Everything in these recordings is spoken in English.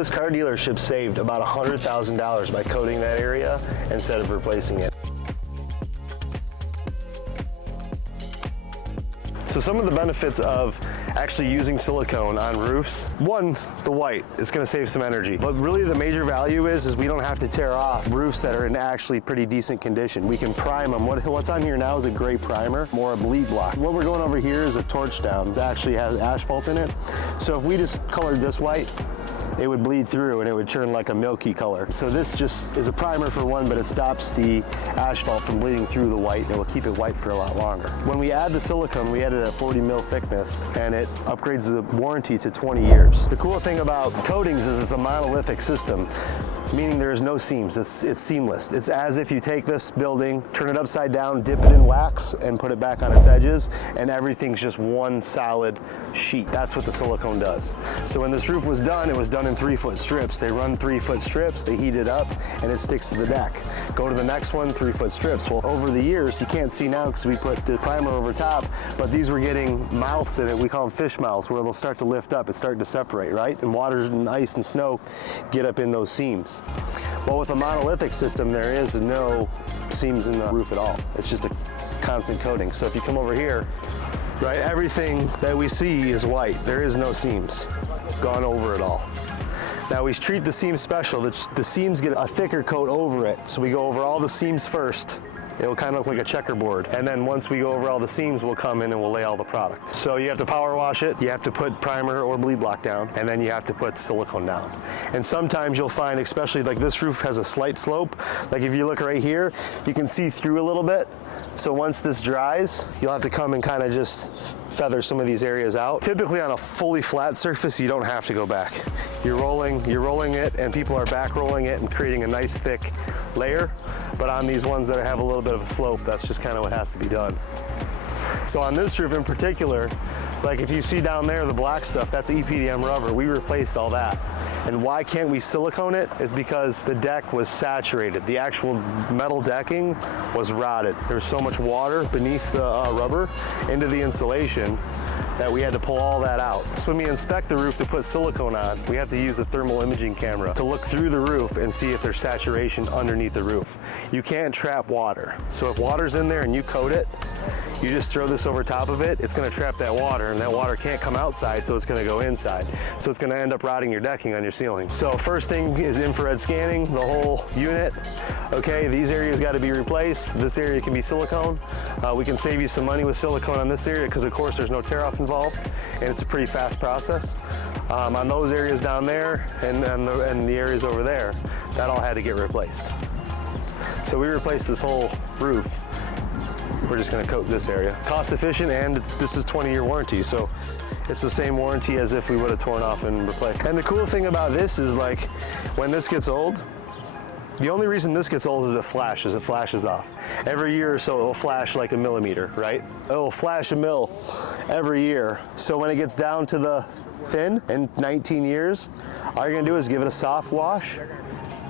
This car dealership saved about $100,000 by coating that area instead of replacing it. So some of the benefits of actually using silicone on roofs, one, the white, it's gonna save some energy. But really the major value is we don't have to tear off roofs that are in actually pretty decent condition. We can prime them. What's on here now is a gray primer, more a bleed block. What we're going over here is a torch down. It actually has asphalt in it. So if we just colored this white, it would bleed through and it would turn like a milky color. So this just is a primer for one, but it stops the asphalt from bleeding through the white and it will keep it white for a lot longer. When we add the silicone, we add it at 40 mil thickness and it upgrades the warranty to 20 years. The cool thing about coatings is it's a monolithic system, meaning there is no seams. It's seamless. It's as if you take this building, turn it upside down, dip it in wax and put it back on its edges and everything's just one solid sheet. That's what the silicone does. So when this roof was done, it was done in 3-foot strips. They run 3-foot strips, they heat it up, and it sticks to the deck. Go to the next one, 3-foot strips. Well, over the years, you can't see now because we put the primer over top, but these were getting mouths in it. We call them fish mouths, where they'll start to lift up. It's starting to separate, right? And water and ice and snow get up in those seams. Well, with a monolithic system, there is no seams in the roof at all. It's just a constant coating. So if you come over here, right, everything that we see is white. There is no seams. Gone over it all. Now we treat the seams special. The seams get a thicker coat over it. So we go over all the seams first. It'll kind of look like a checkerboard. And then once we go over all the seams, we'll come in and we'll lay all the product. So you have to power wash it. You have to put primer or bleed block down, and then you have to put silicone down. And sometimes you'll find, especially like this roof has a slight slope. Like if you look right here, you can see through a little bit. So once this dries, you'll have to come and kind of just feather some of these areas out. Typically on a fully flat surface, you don't have to go back. You're rolling it, and people are back rolling it and creating a nice thick layer. But on these ones that have a little bit of a slope, that's just kind of what has to be done. So on this roof in particular, like if you see down there the black stuff, that's EPDM rubber. We replaced all that. And why can't we silicone it is because the deck was saturated. The actual metal decking was rotted. There was so much water beneath the rubber into the insulation that we had to pull all that out. So when we inspect the roof to put silicone on, we have to use a thermal imaging camera to look through the roof and see if there's saturation underneath the roof. You can't trap water. So if water's in there and you coat it, you just throw this over top of it, it's gonna trap that water, and that water can't come outside, so it's gonna go inside. So it's gonna end up rotting your decking on your ceiling. So first thing is infrared scanning the whole unit. Okay, these areas gotta be replaced. This area can be silicone. We can save you some money with silicone on this area because of course there's no tear off involved, and it's a pretty fast process. On those areas down there and the areas over there, that all had to get replaced. So we replaced this whole roof. We're just gonna coat this area. Cost efficient, and this is 20-year warranty, so it's the same warranty as if we would have torn off and replaced. And the cool thing about this is, like, when this gets old, the only reason this gets old is it flashes off. Every year or so it'll flash like a millimeter, right? It'll flash a mil every year. So when it gets down to the thin in 19 years, all you're gonna do is give it a soft wash,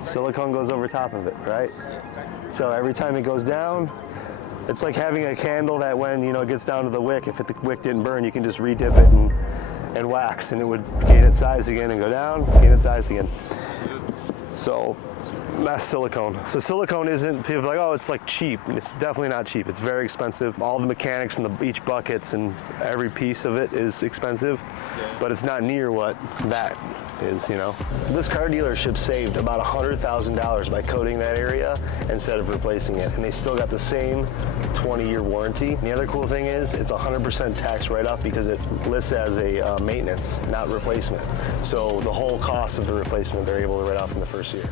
silicone goes over top of it, right? So every time it goes down, it's like having a candle that when it gets down to the wick, if the wick didn't burn, you can just redip it and wax, and it would gain its size again and go down, gain its size again. So that's silicone. So silicone isn't, people are like, oh, it's like cheap. It's definitely not cheap. It's very expensive. All the mechanics and each buckets and every piece of it is expensive, but it's not near what that is, This car dealership saved about $100,000 by coating that area instead of replacing it, and they still got the same 20-year warranty. And the other cool thing is it's 100% tax write-off because it lists as a maintenance, not replacement. So the whole cost of the replacement they're able to write off in the first year.